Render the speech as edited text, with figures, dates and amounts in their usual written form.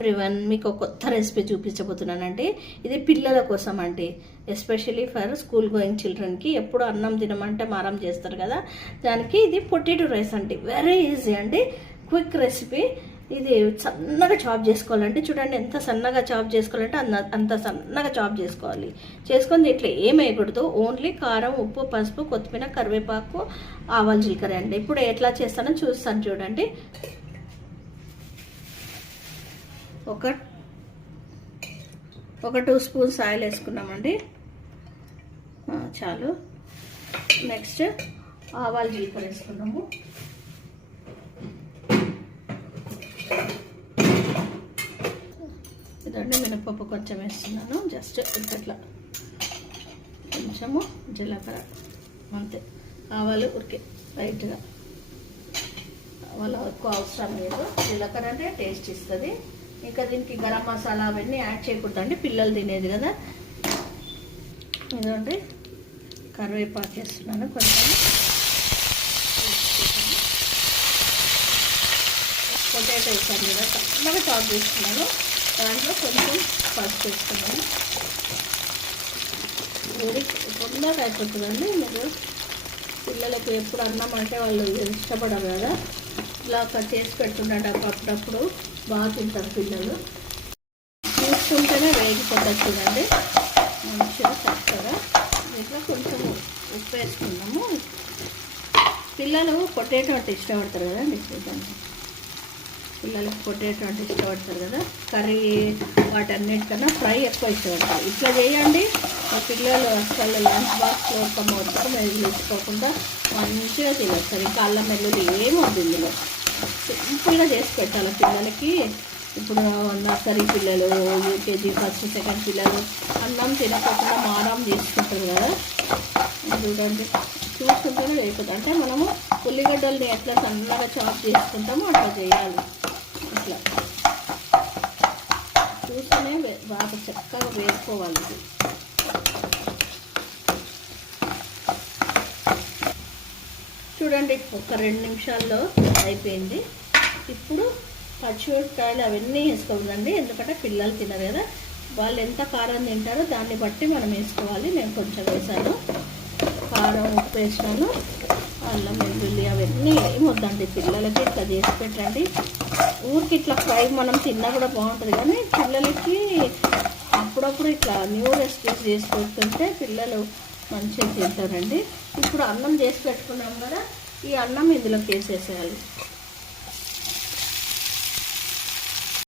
Everyone, మీకు ఒక కొత్త రెసిపీ చూపించబోతున్నానండి. ఇది పిల్లల కోసం అండి, ఎస్పెషల్లీ ఫర్ స్కూల్ గోయింగ్ చిల్డ్రన్కి. ఎప్పుడు అన్నం తినమంటే మారం చేస్తారు కదా, దానికి ఇది పొటాటో రైస్ అండి. వెరీ ఈజీ అండి, క్విక్ రెసిపీ. ఇది సన్నగా చాప్ చేసుకోవాలండి. చూడండి ఎంత సన్నగా చాప్ చేసుకోవాలంటే అంత సన్నగా చాప్ చేసుకోవాలి. చేసుకొని ఇట్లా ఏం వేయకూడదు, ఓన్లీ కారం, ఉప్పు, పసుపు, కొత్తిమీర, కరివేపాకు, ఆవాలు, జీలకర్ర అండి. ఇప్పుడు ఎట్లా చేస్తానో చూస్తాను చూడండి. ఒక 2 స్పూన్స్ ఆయిల్ వేసుకున్నామండి, చాలు. నెక్స్ట్ ఆవాలు, జీలకర్ర వేసుకున్నాము. ఇదండి మినపప్పు కొంచెం వేస్తున్నాను, జస్ట్ ఇట్లా కొంచెము జీలకర్ర అంతే. ఆవాలు ఉరికే లైట్గా, ఆవాలు ఎక్కువ అవసరం లేదు. జీలకర్ర అంటే టేస్ట్ ఇస్తుంది. ఇంకా దీనికి గరం మసాలా అవన్నీ యాడ్ చేయకూడదండి, పిల్లలు తినేది కదా. ఇదండి కరివేపాకు వేస్తున్నాను కొంచెం. పొటాటో వేసాను కదా, సన్నగా చాప్ చేసుకున్నాను. దాంట్లో కొంచెం పసుపు వేస్తున్నాను. తొందరగా అయిపోతుందండి. మీరు పిల్లలకు ఎప్పుడు అన్నం అంటే వాళ్ళు ఇష్టపడరు కదా, ఇలా చేసి పెడుతుంటాడు అప్పుడప్పుడు, బాగా తింటారు పిల్లలు. చూసుకుంటేనే వేగిపోతుంది చూడండి, మంచిగా చక్కగా. ఇట్లా కొంచెం ఉప్పు వేసుకున్నాము. పిల్లలు పొటాటో అంటే ఇష్టపడతారు కదండి, పిల్లలకు పొటాటో అంటే ఇష్టపడతారు కదా. కర్రీ వాటన్నిటికన్నా ఫ్రై ఎక్కువ ఇష్టపడతారు. ఇట్లా చేయండి, మా పిల్లలు అసలు లంచ్ బాక్స్లో ఒక మొత్తం మిగిలించుకోకుండా మంచిగా తినేస్తారు. ఇంకా అల్లం వెల్లుల్లి ఏమవుతుంది ఇందులో, సింపుల్గా చేసి పెట్టాలి పిల్లలకి. ఇప్పుడు నర్సరీ పిల్లలు, యూకేజీ ఫస్ట్ సెకండ్ పిల్లలు అన్నం తినకుండా మారం చేసుకుంటారు కదా. చూడండి చూసుకుంటూనే లేకపోతే, అంటే మనము ఉల్లిగడ్డల్ని ఎట్లా సన్నగా చాప్ చేసుకుంటామో అట్లా చేయాలి. ఇట్లా చూస్తూనే బాగా చక్కగా వేసుకోవాలి. ఇది చూడండి ఒక 2 నిమిషాల్లో అయిపోయింది. ఇప్పుడు పచ్చిమిరపకాయలు అవన్నీ వేసుకోవద్దండి, ఎందుకంటే పిల్లలు తినరు కదా. వాళ్ళు ఎంత కారం తింటారో దాన్ని బట్టి మనం వేసుకోవాలి. నేను కొంచెం వేసాను, కారం, ఉప్పు వేసినాను. అల్లం వెల్లుల్లి అవన్నీ ఏమొద్దండి, పిల్లలకి ఇట్లా చేసి పెట్టండి. ఊరికి ఇట్లా ఫ్రై మనం తిన్నా కూడా బాగుంటుంది, కానీ పిల్లలకి అప్పుడప్పుడు ఇట్లా న్యూ రెసిపీస్ చేసి పెడుతుంటే పిల్లలు మంచిగా తింటారండి. ఇప్పుడు అన్నం చేసి పెట్టుకున్నాం కదా, ఈ అన్నం ఇందులోకి వేసేసేయాలి.